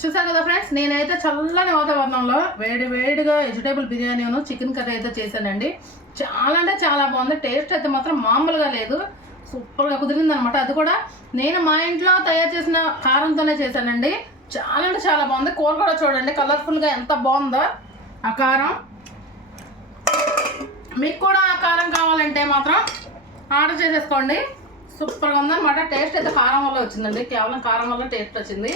చూసారు కదా ఫ్రెండ్స్? నేనైతే చల్లని వాతావరణంలో వేడి వేడిగా వెజిటేబుల్ బిర్యానీను చికెన్ కర్రీ అయితే చేశానండి. చాలా అంటే చాలా బాగుంది. టేస్ట్ అయితే మాత్రం మామూలుగా లేదు. సూపర్గా కుదిరింది అనమాట అది కూడా నేను మా ఇంట్లో తయారు చేసిన కారంతోనే చేశానండి. చాలా అంటే చాలా బాగుంది. కూర కూడా చూడండి కలర్ఫుల్గా ఎంత బాగుందో ఆ కారం. మీకు కూడా ఆ కారం కావాలంటే మాత్రం ఆర్డర్ చేసేసుకోండి. సూపర్గా ఉందన్నమాట. టేస్ట్ అయితే కారం వల్ల వచ్చిందండి. కేవలం కారం వల్ల టేస్ట్ వచ్చింది.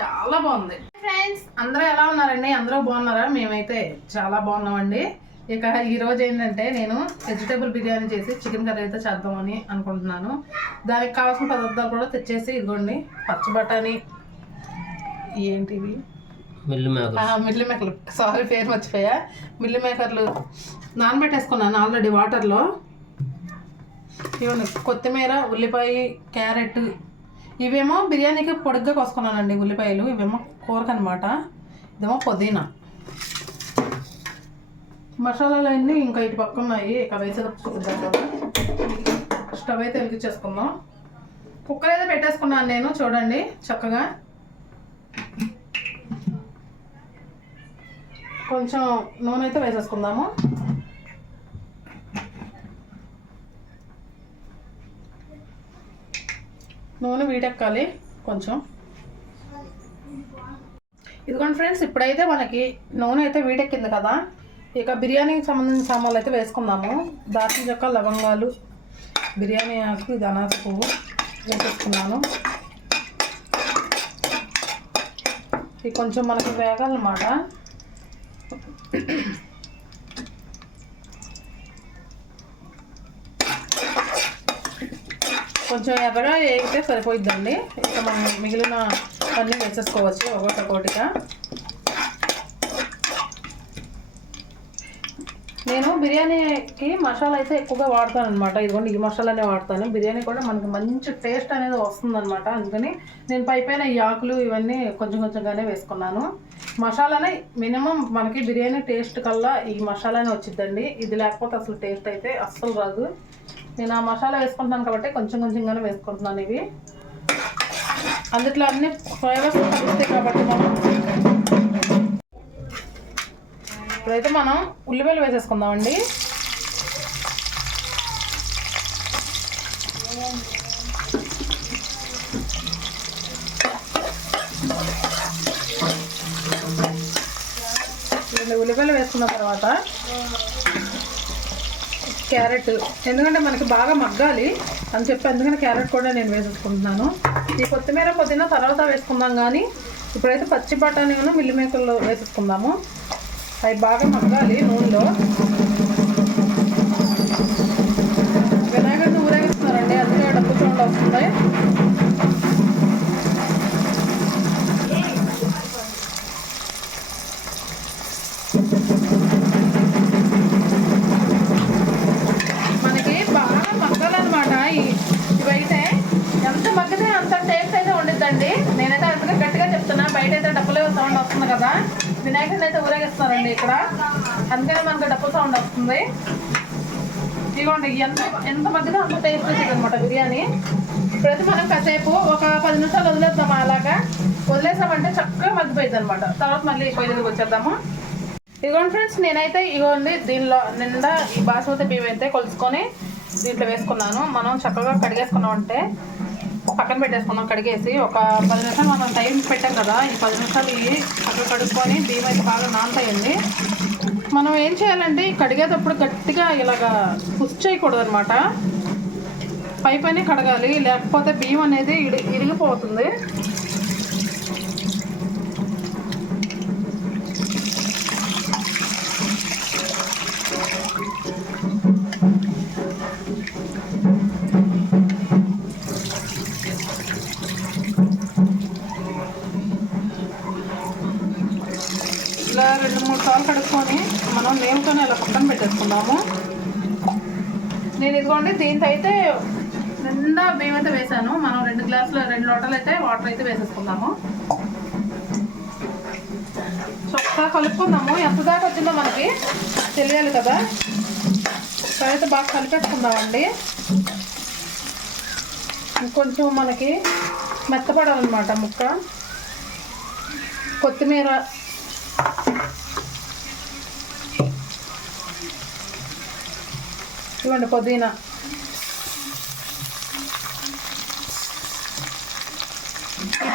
చాలా బాగుంది. ఫ్రెండ్స్ అందరూ ఎలా ఉన్నారండి? అందరూ బాగున్నారా? మేమైతే చాలా బాగున్నామండి. ఇక ఈ రోజు ఏంటంటే నేను వెజిటేబుల్ బిర్యానీ చేసి చికెన్ కర్రీ అయితే చేద్దామని అనుకుంటున్నాను. దానికి కావాల్సిన పదార్థాలు కూడా తెచ్చేసి ఇదిగోండి. పచ్చి బఠానీ. ఏంటివి? మిల్లు మేక ఆ, మిల్లి మేకర్లు సారీ పేరు మర్చిపోయా. మిల్లి మేకర్లు నానబెట్టేసుకున్నాను ఆల్రెడీ వాటర్లో ఇవన్నీ కొత్తిమీర ఉల్లిపాయ క్యారెట్ ఇవేమో బిర్యానీకి పొడిగ్గా కోసుకున్నానండి ఉల్లిపాయలు. ఇవేమో కూరకనమాట ఇదేమో పుదీనా. మసాలాలు అన్నీ ఇంకా ఇటు పక్క ఉన్నాయి. ఇక వేసేటప్పుడు స్టవ్ అయితే వెలిగించేసుకుందాం. కుక్కర్ అయితే పెట్టేసుకున్నాను నేను చూడండి చక్కగా. కొంచెం నూనె అయితే వేసేసుకుందాము. నూనె వీడెక్కాలి కొంచెం. ఇదిగోండి ఫ్రెండ్స్ ఇప్పుడైతే మనకి నూనె అయితే వీడెక్కింది కదా. ఇక బిర్యానీకి సంబంధించిన సామాన్లు అయితే వేసుకుందాము. దాచిన యొక్క లవంగాలు బిర్యానీ ఆకు ఇది అనాస పువ్వు వేసేసుకున్నాను. ఇది కొంచెం మనకి వేగాలన్నమాట. కొంచెం ఎర్రగా వేగితే సరిపోయిద్దండి. ఇక మనం మిగిలిన అన్నీ వేసేసుకోవచ్చు ఒకటి ఒకటిగా నేను బిర్యానీకి మసాలా అయితే ఎక్కువగా వాడతాను అనమాట ఇదిగోండి ఈ మసాలానే వాడతాను. బిర్యానీ కూడా మనకి మంచి టేస్ట్ అనేది వస్తుందన్నమాట. అందుకని నేను పై పైన ఈ ఆకులు ఇవన్నీ కొంచెం కొంచెంగానే వేసుకున్నాను. మసాలానే మినిమం మనకి బిర్యానీ టేస్ట్ కల్లా ఈ మసాలానే వచ్చిద్దండి. ఇది లేకపోతే అసలు టేస్ట్ అయితే అస్సలు రాదు. నేను ఆ మసాలా వేసుకుంటున్నాను కాబట్టి కొంచెం కొంచెంగానే వేసుకుంటున్నాను ఇవి. అందుట్లో అన్ని ఫ్లేవర్స్ కలుస్తాయి కాబట్టి మనం ఇప్పుడైతే మనం ఉల్లిపాయలు వేసేసుకుందామండి. రెండు ఉల్లిపాయలు వేసుకున్న తర్వాత క్యారెట్. ఎందుకంటే మనకి బాగా మగ్గాలి. అని చెప్పి అందుకని క్యారెట్ కూడా నేను వేసేసుకుంటున్నాను. ఈ కొత్తిమీర పుదీనా తర్వాత వేసుకుందాం కానీ ఇప్పుడైతే పచ్చి బఠానీను మిల్లి మేకల్లో వేసేసుకుందాము. అవి బాగా మగ్గాలి నూనెలో. వినాయకుడిని ఊరేగిస్తున్నారండి అందుకే డబ్బు చూడండి వస్తుంది మనకి బాగా మగ్గాలన్నమాట ఈ- ఇవైతే ఎంత మగ్గితే అంత టేస్ట్ అయితే ఉండిద్దండి నేనైతే అందుకే గట్టిగా చెప్తున్నా బయట అయితే డబ్బులు సౌండ్ వస్తుంది కదా వినాయకుడిని అయితే ఇక్కడ. అందుకనే మనకు డబ్బు సౌండ్ వస్తుంది. ఇదిగోండి ఎంత ఎంత మధ్యలో అంత టేస్ట్ వచ్చింది అనమాట బిర్యానీ. ఇప్పుడైతే మనం కాసేపు ఒక పది నిమిషాలు వదిలేద్దాం అలాగా? వదిలేసామంటే చక్కగా మగ్గిపోయింది అనమాట తర్వాత మళ్ళీ పొయ్యి దగ్గరికి వచ్చేద్దాము. ఇదిగోండి ఫ్రెండ్స్ నేనైతే ఇగోండి దీనిలో నిండా ఈ బాస్మతి బియ్యం అయితే కొలుసుకొని దీంట్లో వేసుకున్నాను. మనం చక్కగా కడిగేసుకున్నాం అంటే పక్కన పెట్టేసుకున్నాం కడిగేసి ఒక పది నిమిషాలు మనం టైం పెట్టాం కదా ఈ పది నిమిషాలు అక్కడ కడుక్కొని బియ్యం అయితే బాగా నానతాయండి. మనం ఏం చేయాలంటే ఈ కడిగేటప్పుడు గట్టిగా ఇలాగా పుష్ చేయకూడదు అనమాట పై పైన కడగాలి లేకపోతే బియ్యం అనేది ఇడి ఇరిగిపోతుంది. రెండు కడుక్కొని మనం నేమ్తోనే ఇలా పక్కన పెట్టేసుకున్నాము నేను ఇదిగోండి దీంతో అయితే నిండా బియ్యం అయితే వేసాను. మనం రెండు గ్లాసులు రెండు లోటలు అయితే వాటర్ అయితే వేసేసుకున్నాము చక్కగా కలుపుకుందాము. ఎంత దాకా వచ్చిందో మనకి తెలియాలి కదా? అయితే బాగా కలిపేసుకుందామండి. ఇంకొంచెం మనకి మెత్తపడాలన్నమాట ముక్క. కొత్తిమీర ఇవ్వండి పుదీనా.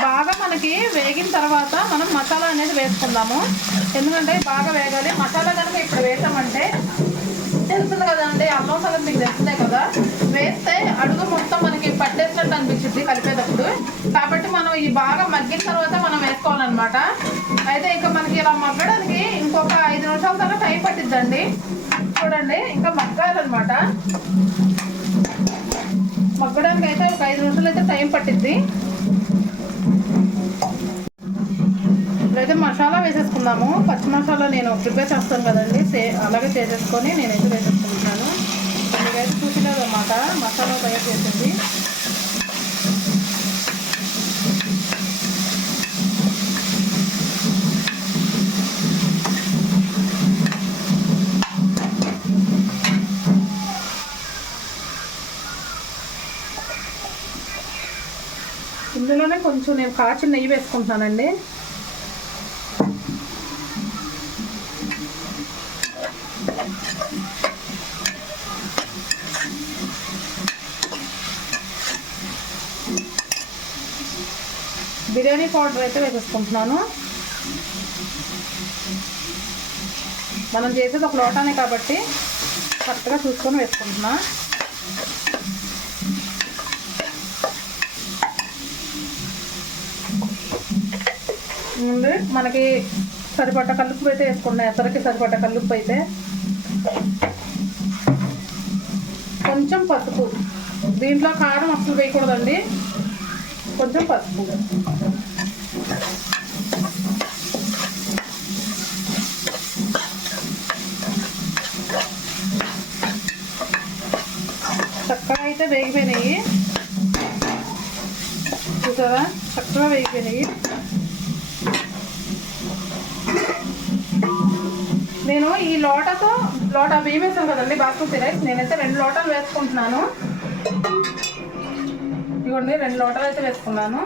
బాగా మనకి వేగిన తర్వాత మనం మసాలా అనేది వేసుకుందాము. ఎందుకంటే బాగా వేగాలి. మసాలా కనుక ఇప్పుడు వేసామంటే తెలుస్తుంది కదండి అల్లం సగం మీకు తెలుస్తుందే కదా. వేస్తే అడుగు మొత్తం మనకి పట్టేసినట్టు అనిపించింది కలిపేటప్పుడు. కాబట్టి మనం ఈ బాగా మగ్గిన తర్వాత మనం వేసుకోవాలన్నమాట. అయితే ఇంకా మనకి ఇలా మగ్గడానికి ఇంకొక ఐదు నిమిషాల తర్వాత టైం పట్టిద్దండి. చూడండి ఇంకా మగ్గాలన్నమాట. మగ్గడానికి అయితే ఒక ఐదు నిమిషాలు అయితే టైం పట్టిద్ది. ఇప్పుడైతే మసాలా వేసేసుకుందాము. పచ్చి మసాలా నేను ప్రిపేర్ చేస్తాను కదండి. సే అలాగే చేసేసుకొని నేనైతే వేసేసుకుంటున్నాను. మీరైతే చూసినారు మసాలా తయారు చేసింది. కొంచెం నేను కాచిన నెయ్యి వేసుకుంటున్నానండి. బిర్యానీ పౌడర్ అయితే వేసేసుకుంటున్నాను. మనం చేసేది ఒక లోటానే కాబట్టి కరెక్ట్గా చూసుకొని వేసుకుంటున్నాను ముందు మనకి సరిపడ్డ కలుపు అయితే వేసుకున్నాయి ఎసరికి సరిపడ్డ కలుపు అయితే. కొంచెం పసుపు. దీంట్లో కారం అసలు వేయకూడదండి. కొంచెం పసుపు. చక్కగా అయితే వేగిపోయినాయి. చూసారా? చక్కగా వేగిపోయినాయి. నేను ఈ లోటతో లోటా బియ్యం వేసాను కదండి బాస్మతి రైస్. నేనైతే రెండు లోటాలు వేసుకుంటున్నాను. ఇవ్వండి రెండు లోటాలు అయితే వేసుకున్నాను.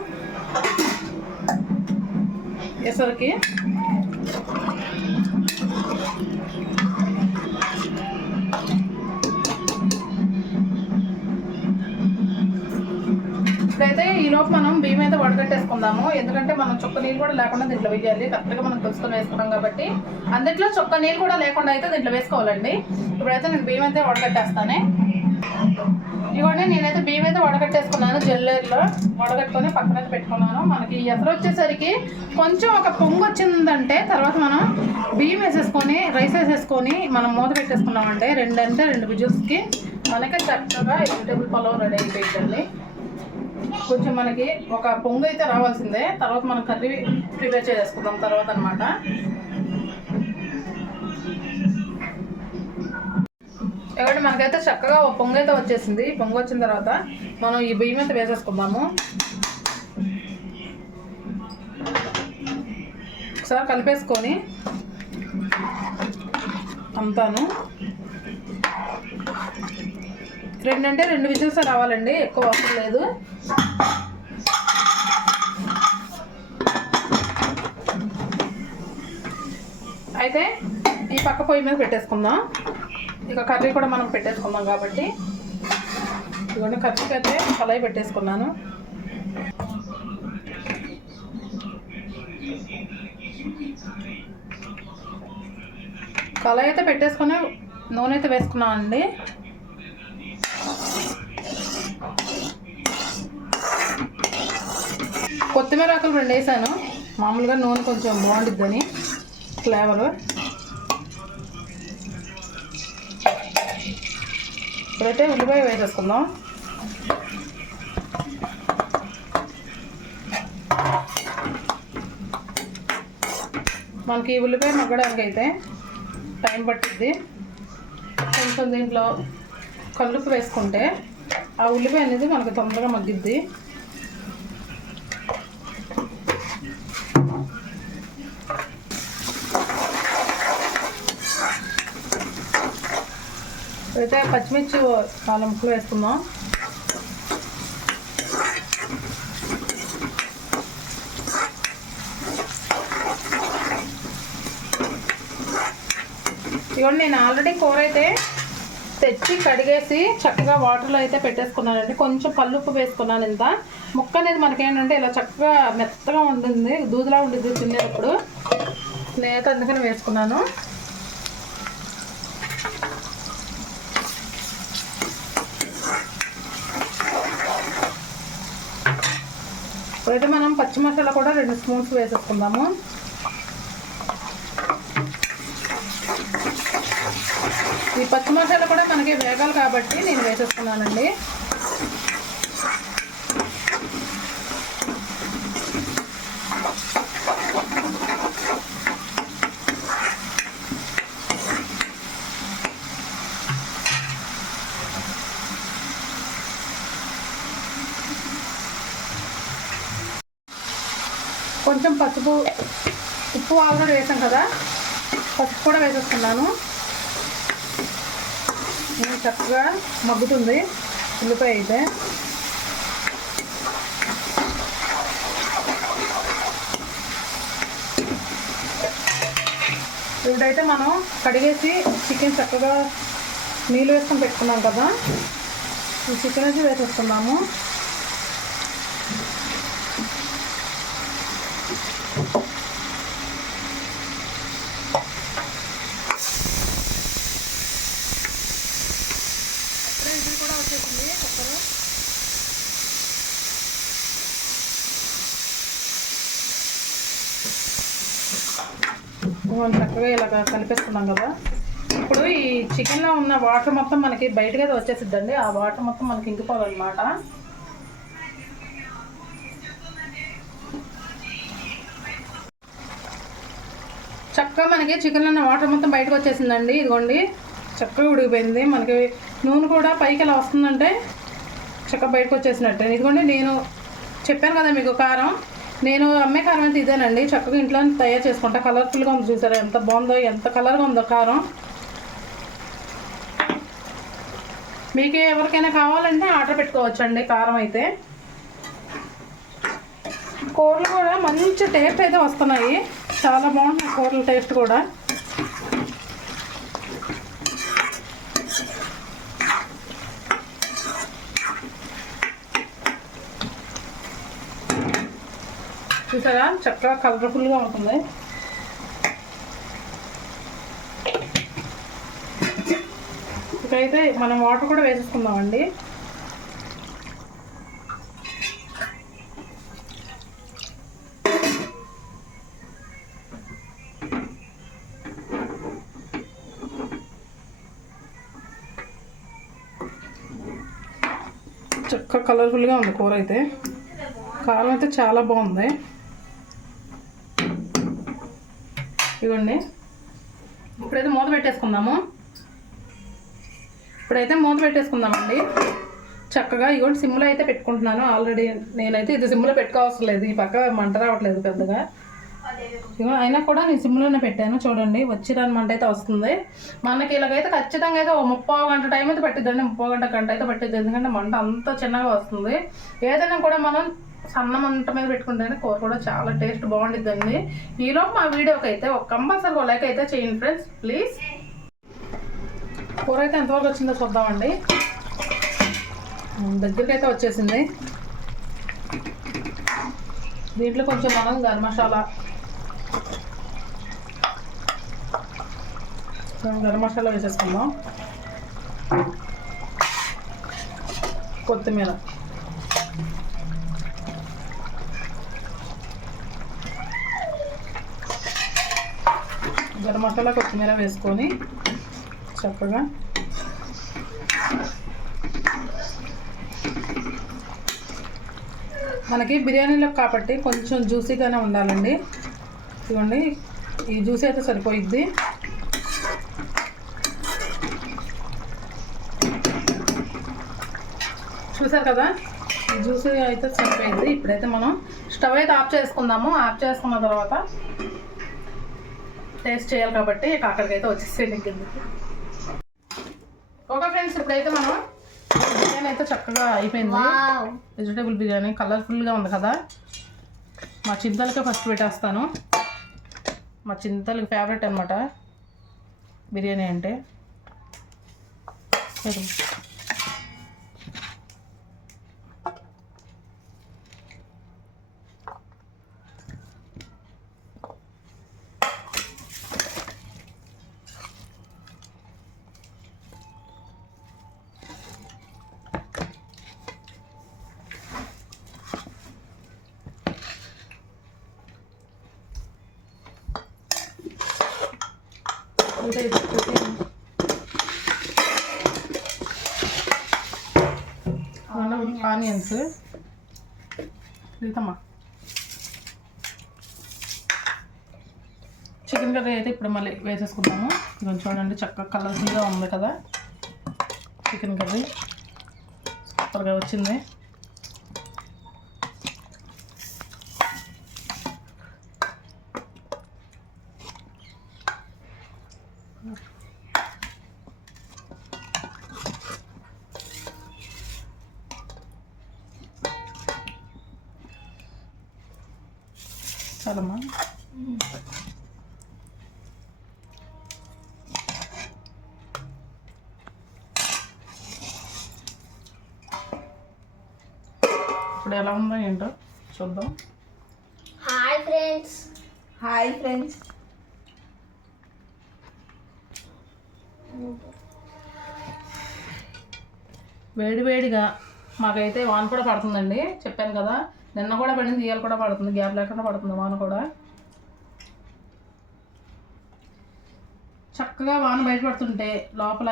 ఎసరికి ఈలోపు ఈ మనం బియ్యం అయితే వడగట్టేసుకుందాము. ఎందుకంటే మనం చొక్క నీళ్ళు కూడా లేకుండా దీంట్లో వేయాలి. కరెక్ట్గా మనం తెలుసుకొని వేసుకున్నాం కాబట్టి. అందుట్లో చొక్క నీళ్ళు కూడా లేకుండా అయితే దీంట్లో వేసుకోవాలండి. ఇప్పుడైతే నేను బియ్యం అయితే వడగట్టేస్తానే. ఇదిగోండి నేనైతే బియ్యం అయితే వడగట్టేసుకున్నాను. జల్లేరులో వడగట్టుకొని పక్కన అయితే పెట్టుకున్నాను. మనకి ఈ ఎసరు వచ్చేసరికి కొంచెం ఒక పొంగు వచ్చిందంటే తర్వాత మనం బియ్యం వేసేసుకొని రైస్ వేసేసుకొని మనం మూత పెట్టేసుకున్నామంటే రెండు అంటే రెండు విజిల్స్కి. మనకి చక్కగా వెజిటేబుల్ పొలం రెడీ అయిపోయిందండి. కొంచెం మనకి ఒక పొంగు అయితే రావాల్సిందే. తర్వాత మనం కర్రీ ప్రిపేర్ చేసుకుందాం తర్వాత అనమాట ఎక్కడ మనకైతే చక్కగా ఒక పొంగు అయితే వచ్చేసింది. పొంగు వచ్చిన తర్వాత మనం ఈ బియ్యం అయితే వేసేసుకుందాము. ఒకసారి కలిపేసుకొని అంతాను. రెండంటే రెండు విజిల్స్ రావాలండి ఎక్కువ అవసరం లేదు. అయితే ఈ పక్క పొయ్యి మీద పెట్టేసుకుందాం. ఇక కర్రీ కూడా మనం పెట్టేసుకుందాం కాబట్టి. ఇదిగోండి కర్రీకి అయితే కళాయి పెట్టేసుకున్నాను. కళాయి అయితే పెట్టేసుకుని నూనె అయితే వేసుకున్నామండి. కొత్తిమీర ఆకులు రెండు వేసాను. మామూలుగా నూనె కొంచెం బాగుండిద్దని ఫ్లేవరు. ఇప్పుడైతే ఉల్లిపాయ వేసేసుకుందాం. మనకి ఈ ఉల్లిపాయ మగ్గడానికి అయితే టైం పట్టిద్ది. కొంచెం దీంట్లో కల్లుపు వేసుకుంటే ఆ ఉల్లిపాయ అనేది మనకు తొందరగా మగ్గిద్ది. అయితే పచ్చిమిర్చి చాలా ముక్కలు వేసుకుందాం. ఇవ్వండి నేను ఆల్రెడీ కూర అయితే తెచ్చి కడిగేసి చక్కగా వాటర్లో అయితే పెట్టేసుకున్నానండి. కొంచెం పల్లుప్పు వేసుకున్నాను ఇంత. ముక్క అనేది మనకేంటంటే ఇలా చక్కగా మెత్తగా ఉంటుంది దూదిలా ఉంటుంది తినేటప్పుడు నేత అందుకని వేసుకున్నాను. ఇప్పుడైతే మనం పచ్చి మసాలా కూడా రెండు స్పూన్స్ వేసేసుకుందాము. ఈ పచ్చి మసాలా కూడా మనకి వేగాలి కాబట్టి నేను వేసేసుకున్నానండి. కొంచెం పసుపు ఉప్పు ఆల్రెడీ వేసాం కదా. పసుపు కూడా వేసేస్తున్నాను చక్కగా మగ్గుతుంది. ఉల్లిపాయ అయితే. ఇప్పుడైతే మనం కడిగేసి చికెన్ చక్కగా నీళ్ళు వేసుకొని పెట్టుకున్నాం కదా. ఈ చికెన్ అయితే వేసేస్తున్నాము చక్కగా ఇలా కనిపిస్తున్నాం కదా. ఇప్పుడు ఈ చికెన్లో ఉన్న వాటర్ మొత్తం మనకి బయటగా వచ్చేసిద్దండి. ఆ వాటర్ మొత్తం మనకి ఇంకిపోవాలన్నమాట చక్కగా మనకి చికెన్లో ఉన్న వాటర్ మొత్తం బయటకు వచ్చేసిందండి. ఇదిగోండి. చక్కగా ఉడికిపోయింది. మనకి నూనె కూడా పైకి ఎలా వస్తుందంటే చక్కగా బయటకు వచ్చేసినట్టే. ఇదిగోండి నేను చెప్పాను కదా మీకు కారం. నేను అమ్మే కారం అయితే ఇదేనండి. చక్కగా ఇంట్లో తయారు చేసుకుంటా. కలర్ఫుల్గా ఉంది చూసారా? ఎంత బాగుందో ఎంత కలర్గా ఉందో కారం. మీకు ఎవరికైనా కావాలంటే ఆర్డర్ పెట్టుకోవచ్చండి కారం అయితే. కూరలు కూడా మంచి టేస్ట్ అయితే వస్తున్నాయి. చాలా బాగుంటున్నాయి కూరల టేస్ట్ కూడా. చూసారా? చక్కగా కలర్ఫుల్గా ఉంటుంది. ఇక్కడైతే మనం వాటర్ కూడా వేసేసుకుందామండి. చక్కగా కలర్ఫుల్గా ఉంది కూర అయితే. కారం అయితే చాలా బాగుంది. ఇవ్వండి ఇప్పుడైతే మూత పెట్టేసుకుందాము. ఇప్పుడైతే మూత పెట్టేసుకుందామండి. చక్కగా ఇగోండి సిమ్లో అయితే పెట్టుకుంటున్నాను ఆల్రెడీ నేనైతే. ఇది సిమ్లో పెట్టుకోవాల్సిన లేదు ఈ పక్క మంట రావట్లేదు పెద్దగా. ఇగో అయినా కూడా నేను సిమ్లోనే పెట్టాను చూడండి. వచ్చి దాని మంట అయితే వస్తుంది. మనకి ఇలాగైతే ఖచ్చితంగా అయితే ఒక ముప్పై గంట టైం అయితే పట్టిద్దండి. ముప్పై గంట గంట అయితే పట్టిద్ది. ఎందుకంటే మంట అంత చిన్నగా వస్తుంది. ఏదైనా కూడా మనం సన్న మంట మీద పెట్టుకుంటేనే కూర కూడా చాలా టేస్ట్ బాగుండిద్దండి. ఈలో మా వీడియోకి అయితే ఒక కంపల్సరీ ఒక లైక్ అయితే చేయండి ఫ్రెండ్స్ ప్లీజ్. కూర అయితే ఎంతవరకు వచ్చిందో చూద్దామండి. దగ్గరికి అయితే వచ్చేసింది. దీంట్లో కొంచెం మనం గరం మసాలా గరం మసాలా వేసేసుకుందాం. కొత్తిమీర. గరం మసాలా కొత్తిమీర వేసుకొని చక్కగా మనకి బిర్యానీలో కాబట్టి కొంచెం జ్యూసీగానే ఉండాలండి. ఇవ్వండి ఈ జ్యూసీ అయితే సరిపోయిద్ది. చూసారు కదా? ఈ జ్యూసీ అయితే సరిపోయింది ఇప్పుడైతే మనం స్టవ్ అయితే ఆఫ్ చేసుకుందాము. ఆఫ్ చేసుకున్న తర్వాత టేస్ట్ చేయాలి కాబట్టి అక్కడికైతే వచ్చేసేయండి కిందకి ఓకే ఫ్రెండ్స్ ఇప్పుడైతే మనం బిర్యానీ అయితే చక్కగా అయిపోయింది. వెజిటేబుల్ బిర్యానీ కలర్ఫుల్గా ఉంది కదా. మా చింతలకే ఫస్ట్ పెట్టేస్తాను. మా చింతలకి ఫేవరెట్ అనమాట బిర్యానీ అంటే ఇది పెట్టేయండి. ఆనియన్స్. వెళ్తామా చికెన్ కర్రీ అయితే ఇప్పుడు మళ్ళీ వేసేసుకుంటాము. కొంచెం చూడండి చక్కగా కలర్ఫుల్గా ఉంది కదా చికెన్ కర్రీ. సూపర్గా వచ్చింది. చాలమ్మా ఇప్పుడు ఎలా ఉందో ఏంటో చూద్దాం. హాయ్ ఫ్రెండ్స్ హాయ్ ఫ్రెండ్స్ వేడి వేడిగా మాకైతే వాన కూడా పడుతుందండి. చెప్పాను కదా నిన్న కూడా పడింది ఇవాళ కూడా పడుతుంది గ్యాప్ లేకుండా పడుతుంది వాన కూడా. చక్కగా వాన బయట పడుతుంటే లోపల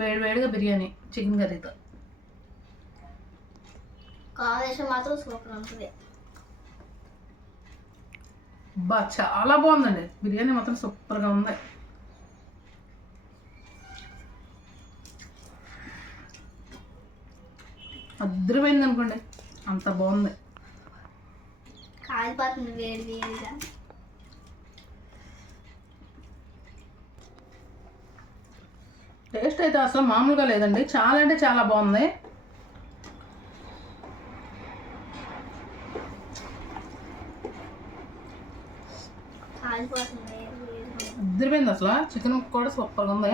వేడి వేడిగా బిర్యానీ చికెన్ కర్రీతో. కాంబినేషన్ మాత్రం సూపర్ ఉంటుంది. బా చాలా బాగుందండి. బిర్యానీ మాత్రం సూపర్గా ఉంది. అద్రిపోయింది అనుకోండి. అంత బాగుంది. కాలిపోతుంది వేడి వేడిగా. టేస్ట్ అయితే అసలు మామూలుగా లేదండి. చాలా అంటే చాలా బాగుంది. అద్దరిపోయింది అసలు. చికెన్ కూడా సూపర్గా ఉంది.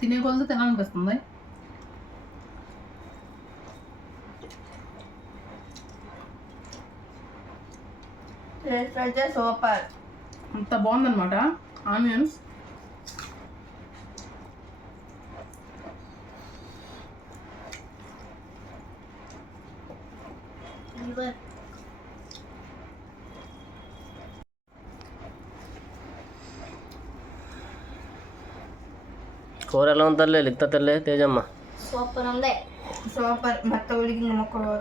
తినే కొలది తినాలనిపిస్తుంది టేస్ట్ అయితే సూపర్ అంత బాగుందన్నమాట ఆనియన్స్ ఇదిగో కూర ఎలా ఉంది తల్లి లిక్త తల్లి తేజమ్మ. సూపర్ ఉంది. సూపర్ మెత్త ఉడికిన ముక్కలు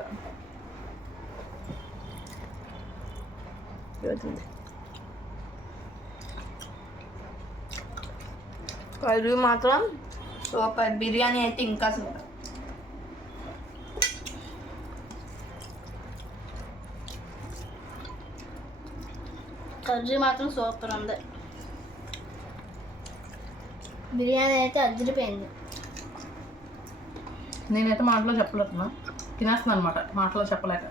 కర్రీ మాత్రం సూపర్. బిర్యానీ అయితే ఇంకా సూపర్. కర్రీ మాత్రం సూపర్ ఉంది. బిర్యానీ అయితే అదిరిపోయింది. నేనైతే మాటలో చెప్పలేకున్నా. తినేస్తున్నాను అనమాట మాటలో చెప్పలేక.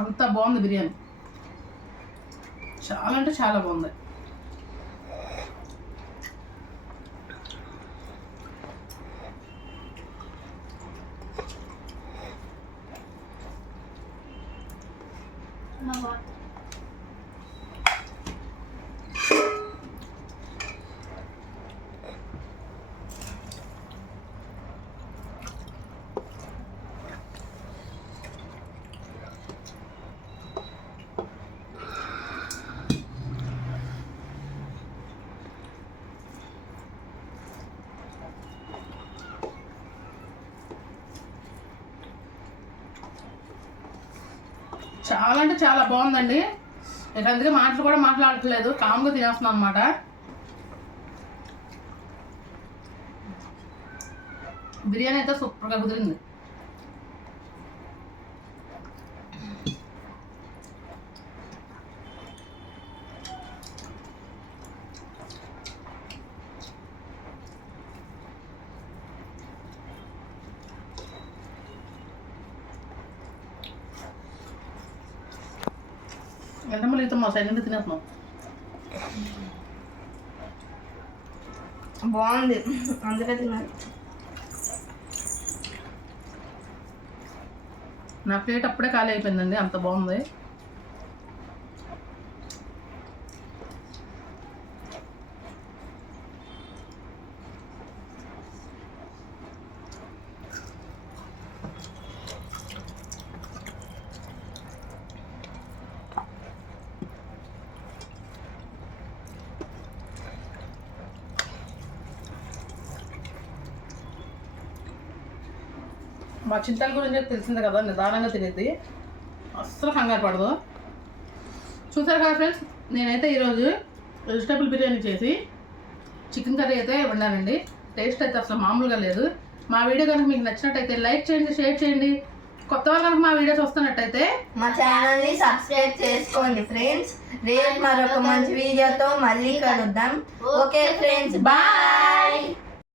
అంత బాగుంది బిర్యానీ. చాలా అంటే చాలా బాగుంది మా బాబు. చాలా అంటే చాలా బాగుందండి. నేను అందుకే మాటలు కూడా మాట్లాడట్లేదు. కామ్గా తినేస్తున్నాం అనమాట బిర్యానీ అయితే సూపర్గా కుదిరింది. అయితే మా నుండి తినేస్తున్నాం బాగుంది అందుకే తిన్నాను నా ప్లేట్ అప్పుడే ఖాళీ అయిపోయిందండి అంత బాగుంది మా చింతల గురించి తెలిసిందే కదా నిదానంగా తినేది. అస్సలు కంగారు పడదు. చూసారు కదా ఫ్రెండ్స్ నేనైతే ఈరోజు వెజిటేబుల్ బిర్యానీ చేసి చికెన్ కర్రీ అయితే వండానండి. టేస్ట్ అయితే అసలు మామూలుగా లేదు. మా వీడియో కనుక మీకు నచ్చినట్టయితే లైక్ చేయండి షేర్ చేయండి. కొత్త వాళ్ళు కనుక మా వీడియోస్ వస్తున్నట్టయితే మా ఛానల్ని సబ్స్క్రైబ్ చేసుకోండి ఫ్రెండ్స్ రేపు మరొక మంచి వీడియోతో మళ్ళీ కలుద్దాం. Okay friends bye